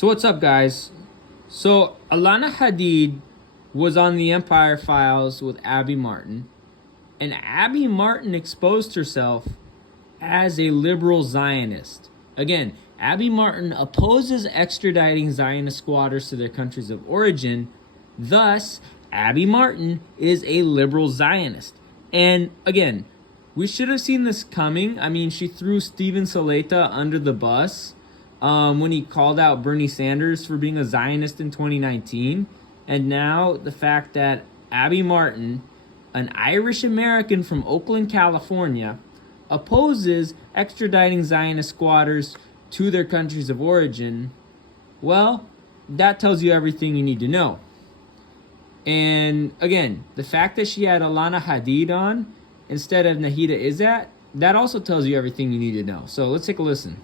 So what's up, guys? So Alana Hadid was on the Empire Files with Abby Martin, and Abby Martin exposed herself as a liberal Zionist. Again, Abby Martin opposes extraditing Zionist squatters to their countries of origin. Thus, Abby Martin is a liberal Zionist. And again, we should have seen this coming. I mean, she threw Steven Saleta under the bus when he called out Bernie Sanders for being a Zionist in 2019. And now the fact that Abby Martin, an Irish American from Oakland, California, opposes extraditing Zionist squatters to their countries of origin, well, that tells you everything you need to know. And again, the fact that she had Alana Hadid on instead of Nahida Izzat, that also tells you everything you need to know. So let's take a listen.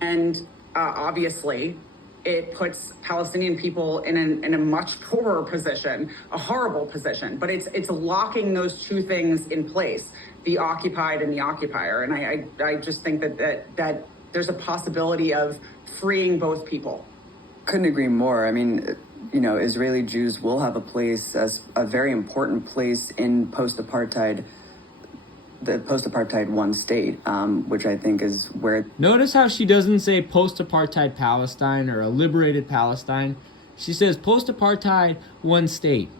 And obviously, it puts Palestinian people in a much poorer position, a horrible position. But it's locking those two things in place: the occupied and the occupier. And I just think that there's a possibility of freeing both people. Couldn't agree more. I mean, Israeli Jews will have a place, as a very important place in the post-apartheid one state, which I think is where... Notice how she doesn't say post-apartheid Palestine or a liberated Palestine. She says post-apartheid one state.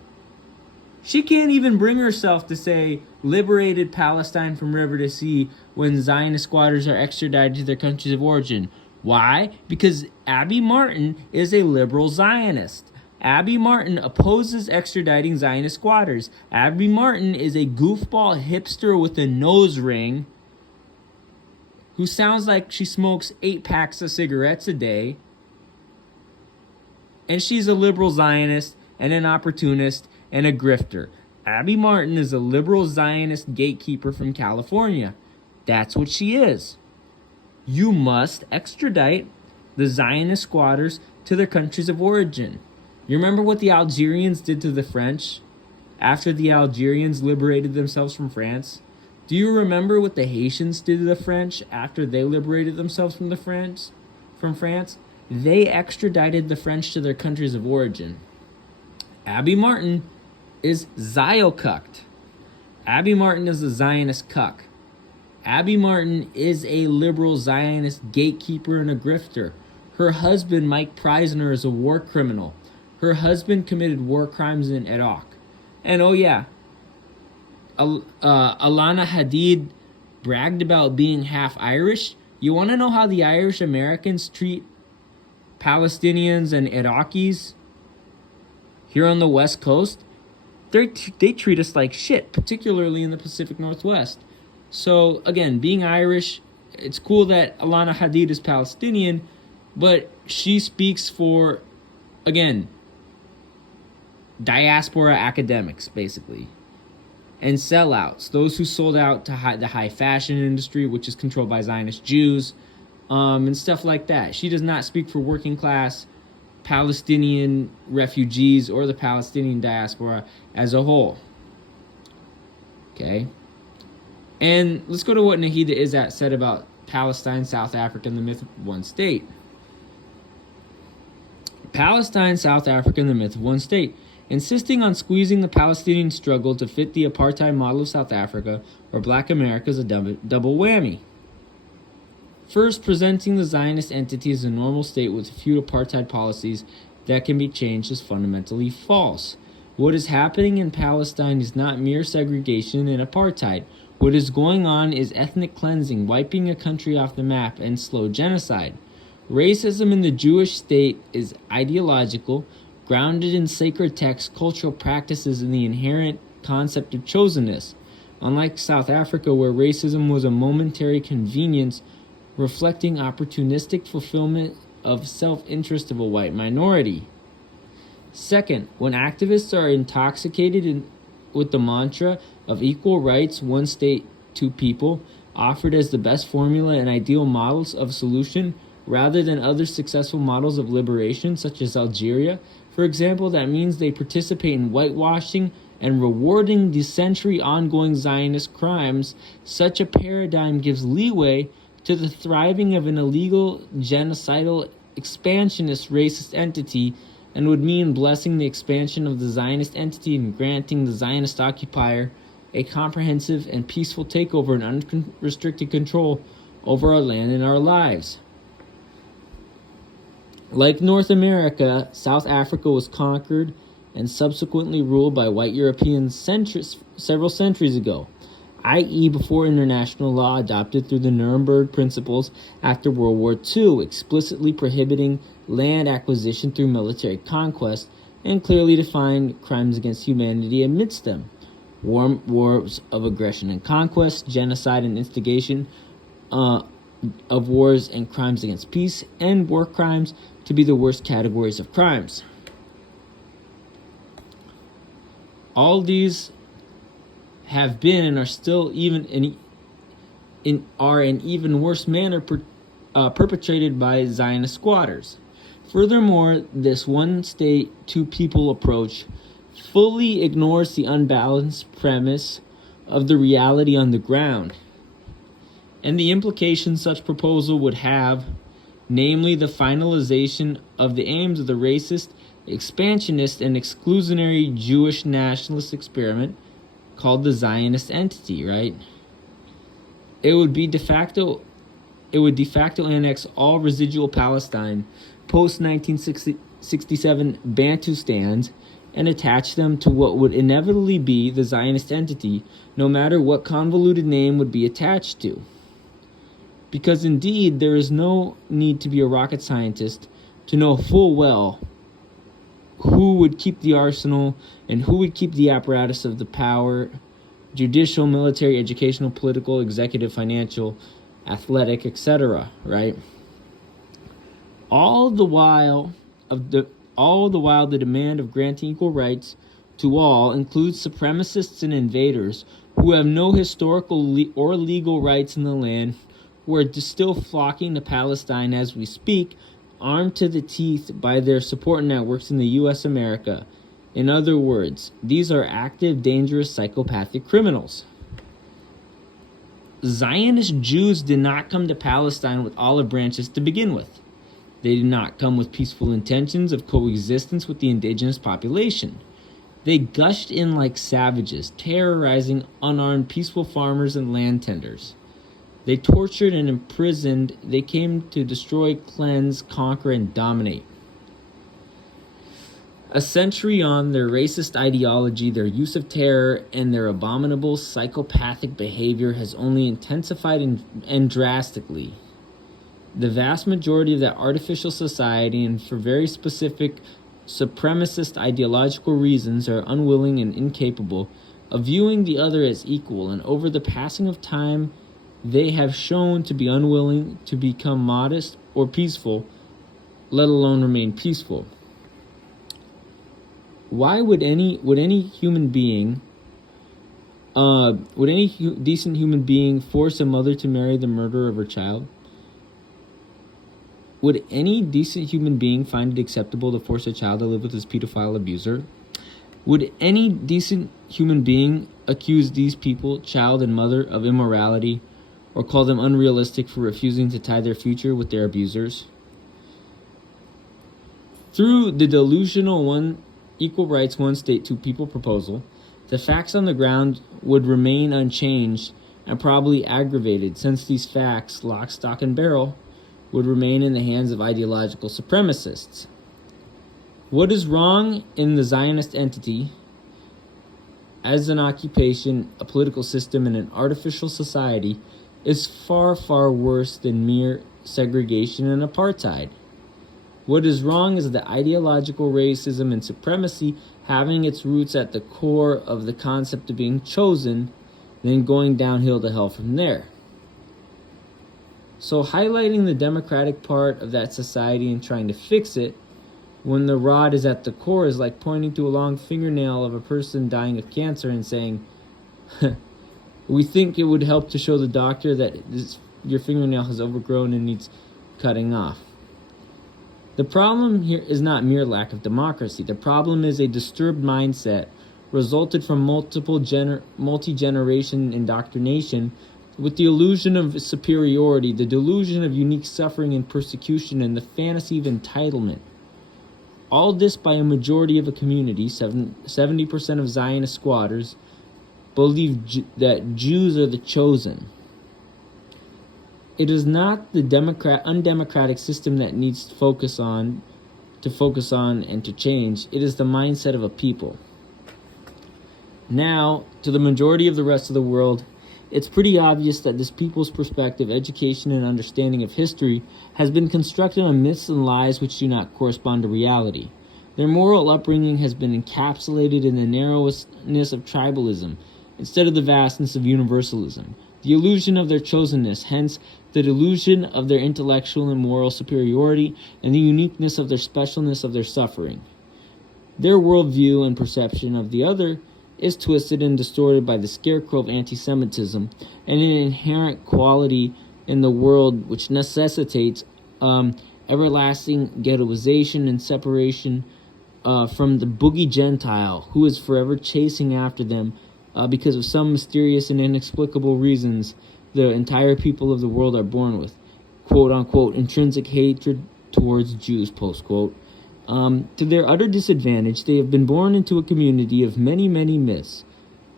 She can't even bring herself to say liberated Palestine from river to sea when Zionist squatters are extradited to their countries of origin. Why? Because Abby Martin is a liberal Zionist. Abby Martin opposes extraditing Zionist squatters. Abby Martin is a goofball hipster with a nose ring who sounds like she smokes 8 packs of cigarettes a day. And she's a liberal Zionist and an opportunist and a grifter. Abby Martin is a liberal Zionist gatekeeper from California. That's what she is. You must extradite the Zionist squatters to their countries of origin. You remember what the Algerians did to the French after the Algerians liberated themselves from France? Do you remember what the Haitians did to the French after they liberated themselves from France? They extradited the French to their countries of origin. Abby Martin is Zio-cucked. Abby Martin is a Zionist cuck. Abby Martin is a liberal Zionist gatekeeper and a grifter. Her husband, Mike Preisner, is a war criminal. Her husband committed war crimes in Iraq. And oh yeah, Alana Hadid bragged about being half Irish. You want to know how the Irish Americans treat Palestinians and Iraqis here on the West Coast? They treat us like shit, particularly in the Pacific Northwest. So again, being Irish, it's cool that Alana Hadid is Palestinian, but she speaks for, again, diaspora academics, basically, and sellouts, those who sold out to the high fashion industry, which is controlled by Zionist Jews, and stuff like that. She does not speak for working class Palestinian refugees or the Palestinian diaspora as a whole. Okay? And let's go to what Nahida Izzat said about Palestine, South Africa, and the myth of one state. Palestine, South Africa, and the myth of one state. Insisting on squeezing the Palestinian struggle to fit the apartheid model of South Africa or Black America is a double whammy. First, presenting the Zionist entity as a normal state with few apartheid policies that can be changed is fundamentally false. What is happening in Palestine is not mere segregation and apartheid. What is going on is ethnic cleansing, wiping a country off the map, and slow genocide. Racism in the Jewish state is ideological, grounded in sacred texts, cultural practices, and the inherent concept of chosenness. Unlike South Africa, where racism was a momentary convenience, reflecting opportunistic fulfillment of self-interest of a white minority. Second, when activists are intoxicated with the mantra of equal rights, one state, two people, offered as the best formula and ideal models of solution, rather than other successful models of liberation, such as Algeria, for example, that means they participate in whitewashing and rewarding the century ongoing Zionist crimes. Such a paradigm gives leeway to the thriving of an illegal, genocidal expansionist racist entity and would mean blessing the expansion of the Zionist entity and granting the Zionist occupier a comprehensive and peaceful takeover and unrestricted control over our land and our lives. Like North America, South Africa was conquered and subsequently ruled by white Europeans several centuries ago, i.e. before international law adopted through the Nuremberg Principles after World War II, explicitly prohibiting land acquisition through military conquest and clearly defined crimes against humanity amidst them. Wars of aggression and conquest, genocide and instigation of wars and crimes against peace, and war crimes to be the worst categories of crimes. All these have been and are still even in even worse manner perpetrated by Zionist squatters. Furthermore, this one state, two people approach fully ignores the unbalanced premise of the reality on the ground and the implications such proposal would have, namely the finalization of the aims of the racist, expansionist, and exclusionary Jewish nationalist experiment called the Zionist entity, right? It would de facto annex all residual Palestine post 1967 Bantustans and attach them to what would inevitably be the Zionist entity, no matter what convoluted name would be attached to. Because indeed, there is no need to be a rocket scientist to know full well who would keep the arsenal and who would keep the apparatus of the power, judicial, military, educational, political, executive, financial, athletic, etc., right? All the while the demand of granting equal rights to all includes supremacists and invaders who have no historical or legal rights in the land, who are still flocking to Palestine as we speak, armed to the teeth by their support networks in the U.S. America. In other words, these are active, dangerous, psychopathic criminals. Zionist Jews did not come to Palestine with olive branches to begin with. They did not come with peaceful intentions of coexistence with the indigenous population. They gushed in like savages, terrorizing unarmed, peaceful farmers and land tenders. They tortured and imprisoned. They came to destroy, cleanse, conquer, and dominate. A century on, their racist ideology, their use of terror, and their abominable psychopathic behavior has only intensified and drastically. The vast majority of that artificial society, and for very specific supremacist ideological reasons, are unwilling and incapable of viewing the other as equal, and over the passing of time, they have shown to be unwilling to become modest or peaceful, let alone remain peaceful. Why would any human being, decent human being force a mother to marry the murderer of her child? Would any decent human being find it acceptable to force a child to live with his pedophile abuser? Would any decent human being accuse these people, child and mother, of immorality, or call them unrealistic for refusing to tie their future with their abusers? Through the delusional one equal rights, one state, two people proposal, the facts on the ground would remain unchanged and probably aggravated, since these facts, lock, stock, and barrel, would remain in the hands of ideological supremacists. What is wrong in the Zionist entity as an occupation, a political system, and an artificial society is far, far worse than mere segregation and apartheid. What is wrong is the ideological racism and supremacy having its roots at the core of the concept of being chosen, then going downhill to hell from there. So highlighting the democratic part of that society and trying to fix it when the rod is at the core is like pointing to a long fingernail of a person dying of cancer and saying, we think it would help to show the doctor that your fingernail has overgrown and needs cutting off. The problem here is not mere lack of democracy. The problem is a disturbed mindset resulted from multi-generation indoctrination with the illusion of superiority, the delusion of unique suffering and persecution, and the fantasy of entitlement. All this by a majority of a community, 70% of Zionist squatters, believe that Jews are the chosen. It is not the undemocratic system that needs to focus on and to change. It is the mindset of a people. Now, to the majority of the rest of the world, it's pretty obvious that this people's perspective, education, and understanding of history has been constructed on myths and lies which do not correspond to reality. Their moral upbringing has been encapsulated in the narrowness of tribalism instead of the vastness of universalism. The illusion of their chosenness, hence the delusion of their intellectual and moral superiority, and the uniqueness of their specialness of their suffering. Their worldview and perception of the other is twisted and distorted by the scarecrow of anti-Semitism and an inherent quality in the world which necessitates everlasting ghettoization and separation from the boogie Gentile who is forever chasing after them because of some mysterious and inexplicable reasons the entire people of the world are born with, quote-unquote, intrinsic hatred towards Jews, post-quote. To their utter disadvantage, they have been born into a community of many, many myths,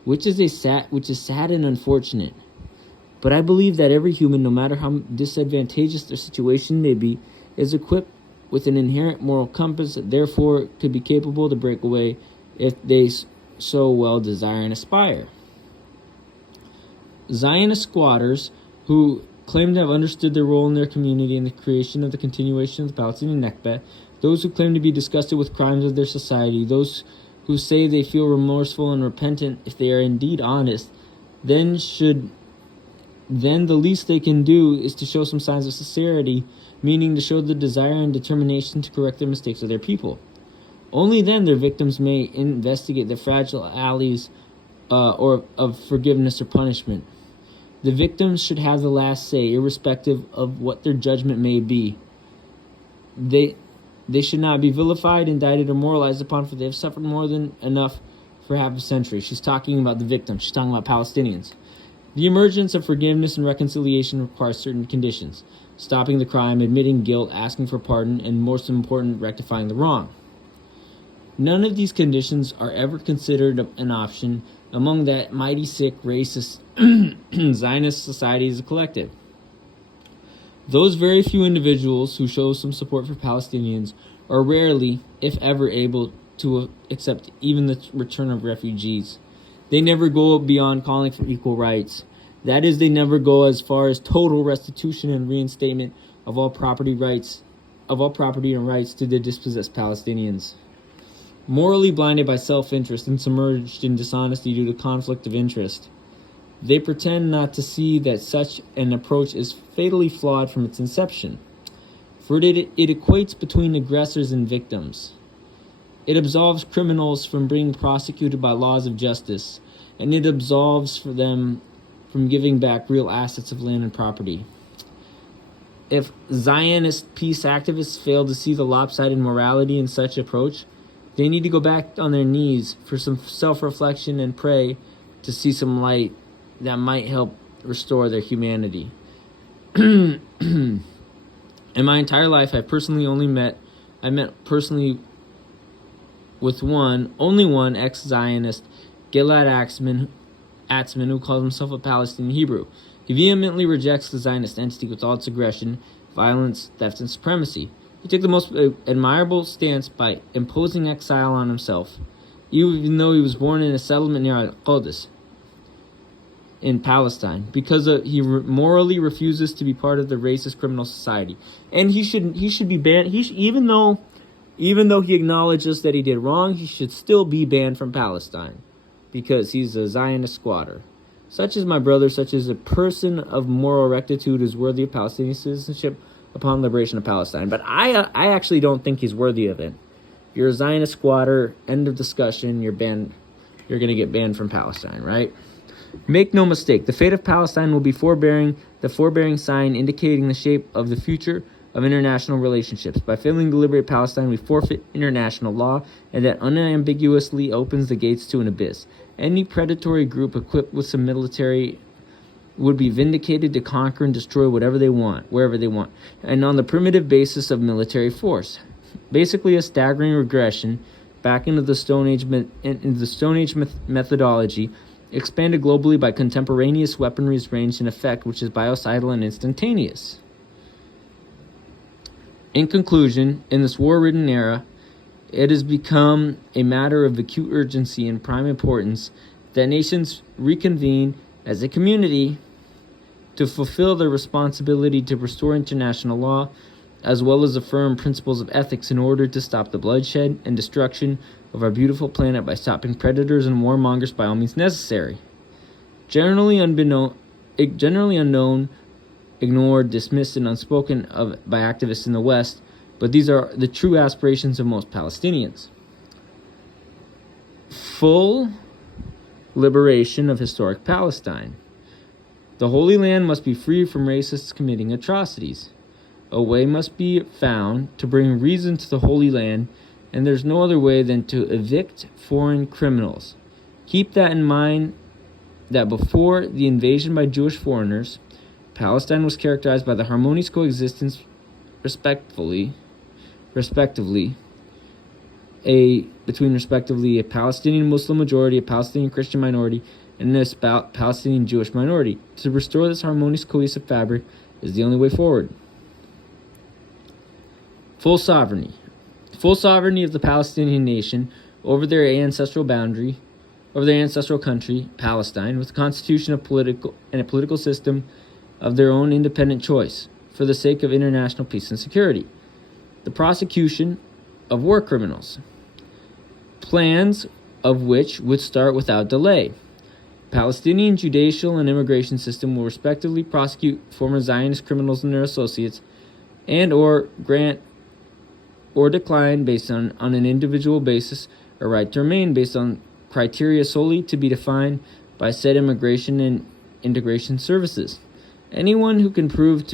which is sad and unfortunate. But I believe that every human, no matter how disadvantageous their situation may be, is equipped with an inherent moral compass that therefore could be capable to break away if they so well desire and aspire. Zionist squatters who claim to have understood their role in their community in the creation of the continuation of the Palestinian Nakba, those who claim to be disgusted with crimes of their society, those who say they feel remorseful and repentant if they are indeed honest, then the least they can do is to show some signs of sincerity, meaning to show the desire and determination to correct the mistakes of their people. Only then their victims may investigate the fragile alleys or of forgiveness or punishment. The victims should have the last say, irrespective of what their judgment may be. They should not be vilified, indicted, or moralized upon, for they have suffered more than enough for half a century. She's talking about the victims. She's talking about Palestinians. The emergence of forgiveness and reconciliation requires certain conditions: stopping the crime, admitting guilt, asking for pardon, and most important, rectifying the wrong. None of these conditions are ever considered an option among that mighty, sick, racist Zionist society as a collective. Those very few individuals who show some support for Palestinians are rarely, if ever, able to accept even the return of refugees. They never go beyond calling for equal rights. That is, they never go as far as total restitution and reinstatement of all property and rights to the dispossessed Palestinians. Morally blinded by self-interest and submerged in dishonesty due to conflict of interest, they pretend not to see that such an approach is fatally flawed from its inception, for it equates between aggressors and victims. It absolves criminals from being prosecuted by laws of justice, and it absolves for them from giving back real assets of land and property. If Zionist peace activists fail to see the lopsided morality in such approach, they need to go back on their knees for some self-reflection and pray to see some light that might help restore their humanity. In my entire life, I met personally with only one ex-Zionist, Gilad Atzmon, who calls himself a Palestinian Hebrew. He vehemently rejects the Zionist entity with all its aggression, violence, theft, and supremacy. He took the most admirable stance by imposing exile on himself, even though he was born in a settlement near Al-Qudus in Palestine, because he morally refuses to be part of the racist criminal society, and he should be banned. Even though he acknowledges that he did wrong, he should still be banned from Palestine, because he's a Zionist squatter. Such is my brother. Such is a person of moral rectitude is worthy of Palestinian citizenship upon liberation of Palestine. But I actually don't think he's worthy of it. If you're a Zionist squatter, end of discussion, you're banned. You're going to get banned from Palestine, right? Make no mistake, the fate of Palestine will be the forbearing sign indicating the shape of the future of international relationships. By failing to liberate Palestine, we forfeit international law, and that unambiguously opens the gates to an abyss. Any predatory group equipped with some military would be vindicated to conquer and destroy whatever they want, wherever they want, and on the primitive basis of military force. Basically, a staggering regression back into the Stone Age methodology, expanded globally by contemporaneous weaponry's range and effect, which is biocidal and instantaneous. In conclusion, in this war-ridden era, it has become a matter of acute urgency and prime importance that nations reconvene as a community to fulfill their responsibility to restore international law, as well as affirm principles of ethics in order to stop the bloodshed and destruction of our beautiful planet by stopping predators and warmongers by all means necessary. Generally unknown, ignored, dismissed, and unspoken of by activists in the West, but these are the true aspirations of most Palestinians. Full liberation of historic Palestine. The Holy Land must be free from racists committing atrocities. A way must be found to bring reason to the Holy Land, and there's no other way than to evict foreign criminals. Keep that in mind, that before the invasion by Jewish foreigners, Palestine was characterized by the harmonious coexistence, respectively, between a Palestinian Muslim majority, a Palestinian Christian minority, and a Palestinian Jewish minority. To restore this harmonious, cohesive fabric is the only way forward. Full sovereignty. Full sovereignty of the Palestinian nation over their ancestral boundary, over their ancestral country, Palestine, with a constitution of a political system of their own independent choice, for the sake of international peace and security. The prosecution of war criminals, plans of which would start without delay. Palestinian judicial and immigration system will respectively prosecute former Zionist criminals and their associates, and or grant or decline based on an individual basis a right to remain based on criteria solely to be defined by said immigration and integration services. Anyone who can prove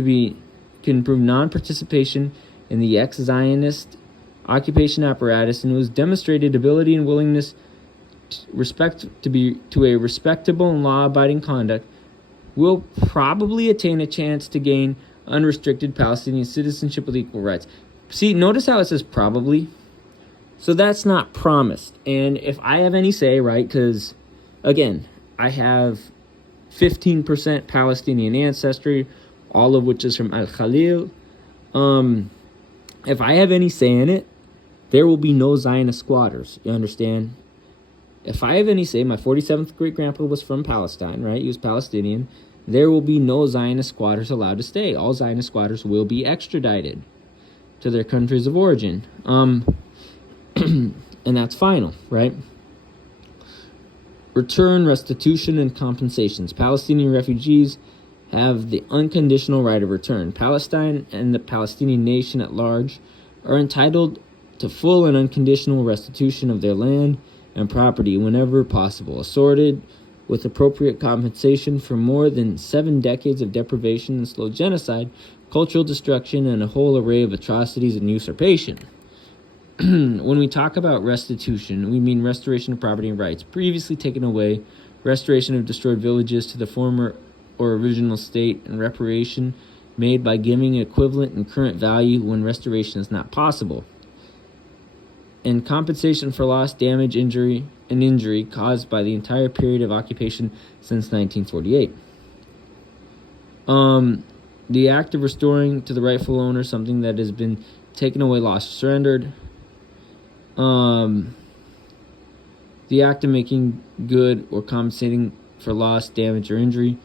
non-participation in the ex-Zionist occupation apparatus and who has demonstrated ability and willingness to a respectable and law-abiding conduct will probably attain a chance to gain unrestricted Palestinian citizenship with equal rights. See, notice how it says probably. So that's not promised. And if I have any say, right, because, again, I have 15% Palestinian ancestry, all of which is from Al-Khalil. If I have any say in it, there will be no Zionist squatters, you understand? If I have any say, my 47th great-grandpa was from Palestine, right? He was Palestinian. There will be no Zionist squatters allowed to stay. All Zionist squatters will be extradited to their countries of origin. And that's final, right? Return, restitution, and compensations. Palestinian refugees have the unconditional right of return. Palestine and the Palestinian nation at large are entitled to full and unconditional restitution of their land and property whenever possible, assorted with appropriate compensation for more than 7 decades of deprivation and slow genocide, cultural destruction, and a whole array of atrocities and usurpation. When we talk about restitution, we mean restoration of property and rights previously taken away, restoration of destroyed villages to the former or original state, and reparation made by giving equivalent and current value when restoration is not possible, and compensation for loss, damage, injury caused by the entire period of occupation since 1948. The act of restoring to the rightful owner something that has been taken away, lost, or surrendered. The act of making good or compensating for loss, damage, or injury.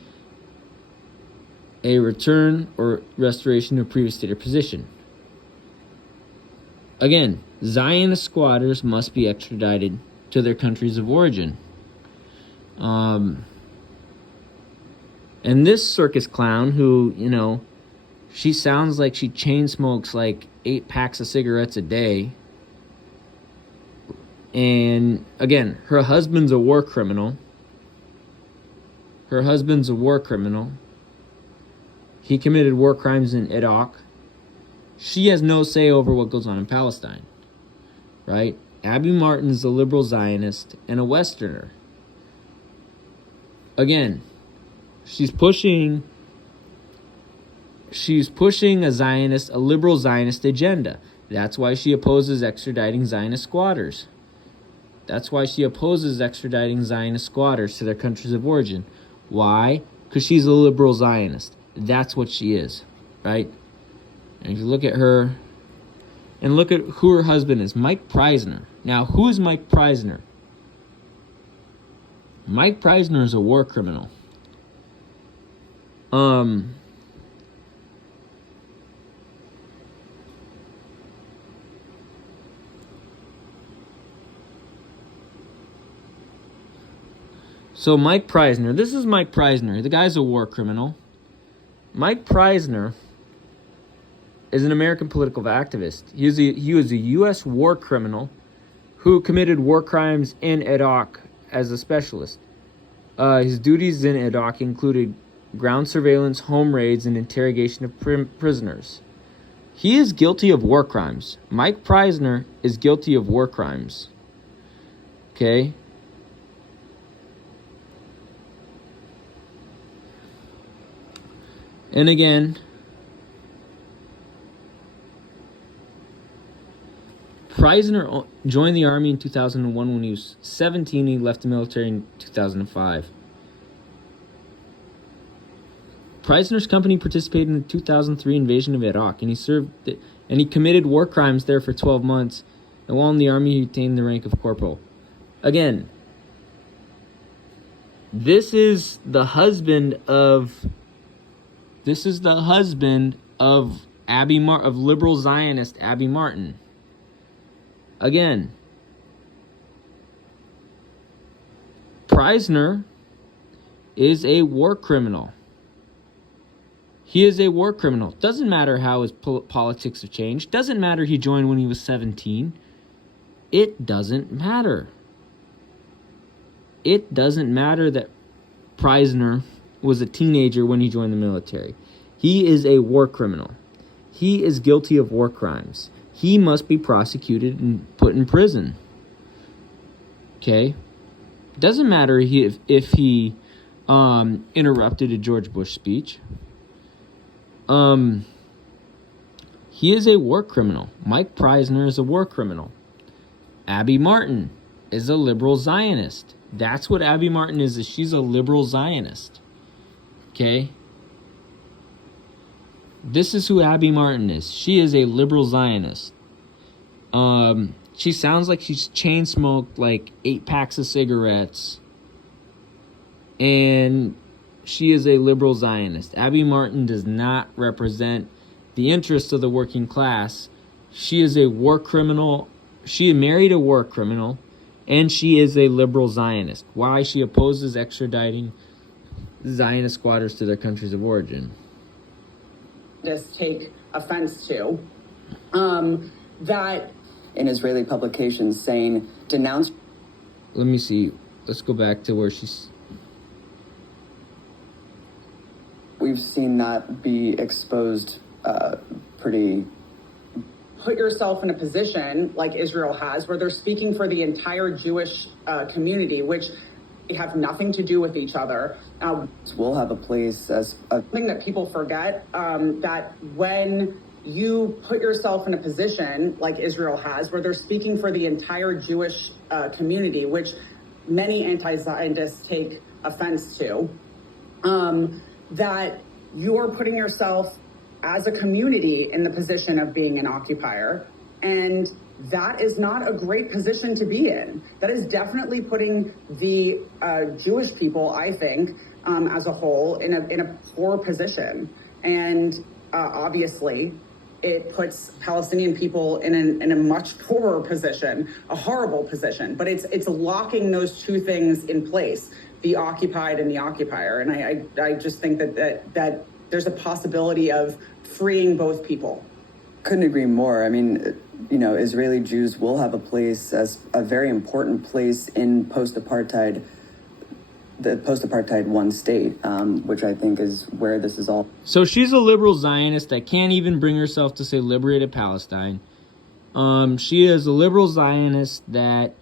A return or restoration of previous state or position. Again, Zionist squatters must be extradited to their countries of origin. And this circus clown who, she sounds like she chain smokes like 8 packs of cigarettes a day. And again, her husband's a war criminal. He committed war crimes in Iraq. She has no say over what goes on in Palestine, right? Abby Martin is a liberal Zionist and a Westerner. Again, She's pushing a liberal Zionist agenda. That's why she opposes extraditing Zionist squatters. That's why she opposes extraditing Zionist squatters to their countries of origin. Why? Because she's a liberal Zionist. That's what she is, right? And if you look at her, and look at who her husband is, Mike Preisner. Now, who is Mike Preisner? Mike Preisner is a war criminal. So Mike Preisner, this is Mike Preisner. The guy's a war criminal. Mike Preisner is an American political activist. He was a U.S. war criminal who committed war crimes in Iraq as a specialist. His duties in Iraq included ground surveillance, home raids, and interrogation of prisoners. He is guilty of war crimes. Mike Preisner is guilty of war crimes. Okay? And again, Preisner joined the Army in 2001 when he was 17. He left the military in 2005. Preisner's company participated in the 2003 invasion of Iraq, and he committed war crimes there for 12 months. And while in the Army, he attained the rank of corporal. Again, this is the husband of of liberal Zionist Abby Martin. Again, Preisner is a war criminal. He is a war criminal. Doesn't matter how his politics have changed. Doesn't matter he joined when he was 17. It doesn't matter. It doesn't matter that Preisner was a teenager when he joined the military. He is a war criminal. He is guilty of war crimes. He must be prosecuted and put in prison. Okay? Doesn't matter if he interrupted a George Bush speech. He is a war criminal. Mike Preisner is a war criminal. Abby Martin is a liberal Zionist. That's what Abby Martin is she's a liberal Zionist. Okay? This is who Abby Martin is. She is a liberal Zionist. She sounds like she's chain smoked like 8 packs of cigarettes. And she is a liberal Zionist. Abby Martin does not represent the interests of the working class. She is a war criminal. She married a war criminal. And she is a liberal Zionist. Why? She opposes extraditing Zionist squatters to their countries of origin. Just take offense to that In Israeli publications saying, denounce. Let me see. Let's go back to where she's... We've seen that be exposed pretty. put yourself in a position like Israel has, where they're speaking for the entire Jewish community, which have nothing to do with each other. Will have a place as a Thing that people forget, that when you put yourself in a position like Israel has, where they're speaking for the entire Jewish community, which many anti-Zionists take offense to, that you're putting yourself as a community in the position of being an occupier. And that is not a great position to be in. That is definitely putting the Jewish people, I think, as a whole, in a poor position. And obviously, it puts Palestinian people in a much poorer position, a horrible position. But it's locking those two things in place, the occupied and the occupier. And I just think that there's a possibility of freeing both people. Couldn't agree more. I mean, Israeli Jews will have a place as a very important place in the post-apartheid one state, which I think is where this is all. So she's a liberal Zionist that can't even bring herself to say liberated Palestine. She is a liberal Zionist that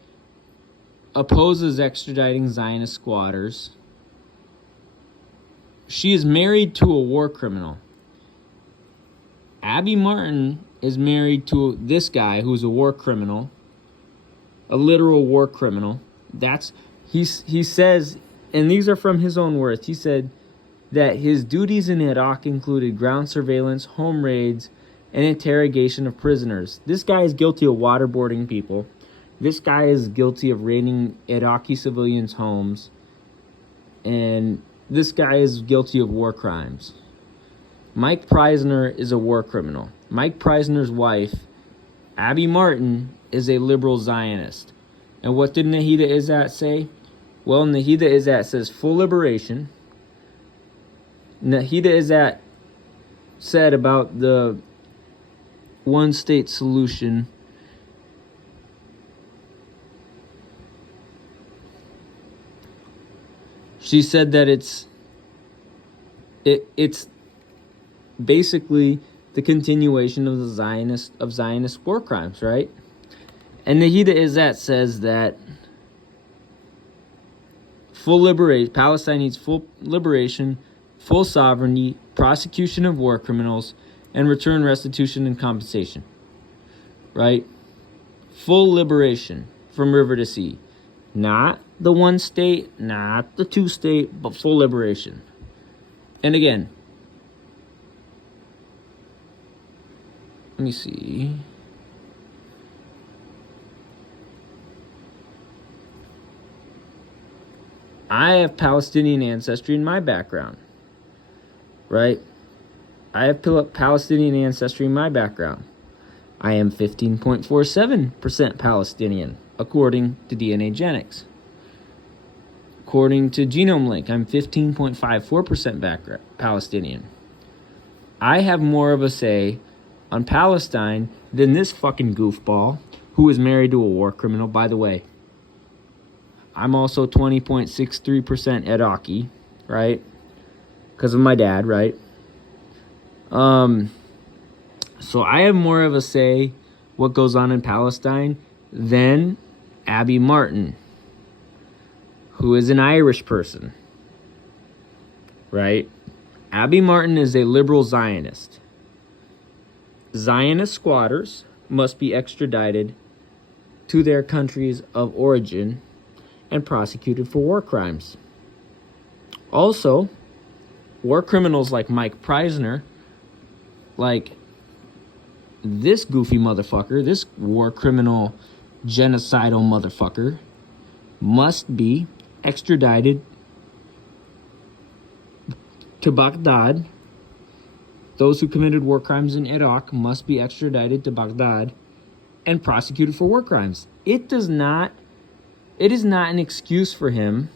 opposes extraditing Zionist squatters. she is married to a war criminal. Abby Martin is married to this guy who's a war criminal, a literal war criminal. He says, and these are from his own words. He said that his duties in Iraq included ground surveillance, home raids, and interrogation of prisoners. This guy is guilty of waterboarding people. This guy is guilty of raiding Iraqi civilians' homes. And this guy is guilty of war crimes. Mike Preisner is a war criminal. Mike Preisner's wife, Abby Martin, is a liberal Zionist. And what did Nahida Izzat say? Well, Nahida Izzat says full liberation. Nahida Izzat said about the one-state solution. She said that it's basically the continuation of the Zionist war crimes, right? And Nahida Izzat says that Palestine needs full liberation, full sovereignty, prosecution of war criminals, and return, restitution, and compensation. Right? Full liberation from river to sea. Not the one state, not the two state, but full liberation. And again, let me see. I have Palestinian ancestry in my background, right? I have Palestinian ancestry in my background. I am 15.47% Palestinian, according to DNA Genetics. According to Genome Link, I'm 15.54% Palestinian. I have more of a say on Palestine than this fucking goofball who is married to a war criminal. By the way, I'm also 20.63% Iraqi, right? Because of my dad, right? So I have more of a say what goes on in Palestine than Abby Martin, who is an Irish person, right? Abby Martin is a liberal Zionist. Zionist squatters must be extradited to their countries of origin and prosecuted for war crimes. Also, war criminals like Mike Preisner, like this goofy motherfucker, this war criminal, genocidal motherfucker, must be extradited to Baghdad. Those who committed war crimes in Iraq must be extradited to Baghdad and prosecuted for war crimes. It is not an excuse for him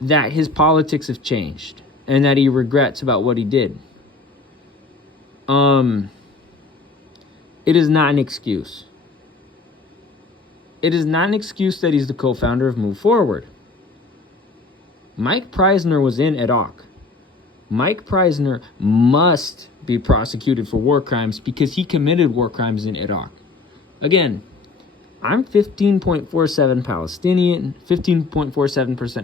that his politics have changed and that he regrets about what he did. It is not an excuse. It is not an excuse that he's the co-founder of Move Forward. Mike Preisner was in Iraq. Mike Preisner must be prosecuted for war crimes because he committed war crimes in Iraq. Again, I'm 15.47%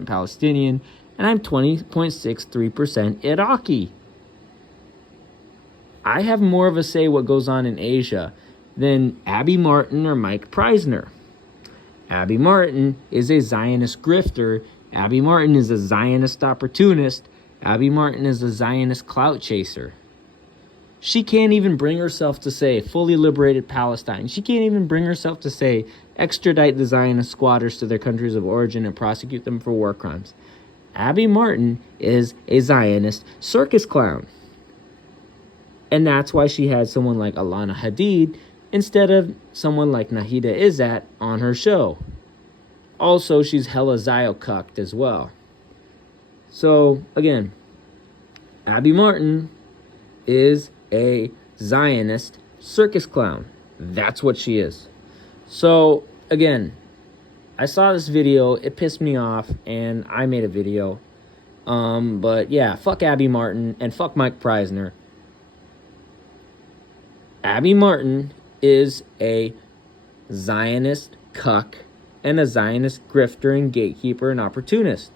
Palestinian, and I'm 20.63% Iraqi. I have more of a say what goes on in Asia than Abby Martin or Mike Preisner. Abby Martin is a Zionist grifter. Abby Martin is a Zionist opportunist. Abby Martin is a Zionist clout chaser. She can't even bring herself to say fully liberated Palestine. She can't even bring herself to say extradite the Zionist squatters to their countries of origin and prosecute them for war crimes. Abby Martin is a Zionist circus clown. And that's why she had someone like Alana Hadid instead of someone like Nahida Izzat on her show. Also, she's hella Zio-cucked as well. So, again, Abby Martin is a Zionist circus clown. That's what she is. So, again, I saw this video. It pissed me off, and I made a video. But, yeah, fuck Abby Martin and fuck Mike Preisner. Abby Martin is a Zionist cuck and a Zionist grifter and gatekeeper and opportunist.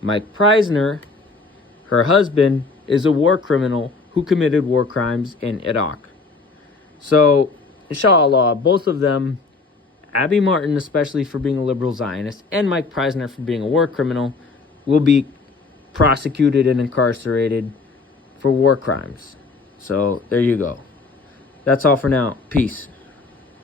Mike Preisner, her husband, is a war criminal who committed war crimes in Iraq. So, inshallah, both of them, Abby Martin especially for being a liberal Zionist, and Mike Preisner for being a war criminal, will be prosecuted and incarcerated for war crimes. So, there you go. That's all for now. Peace.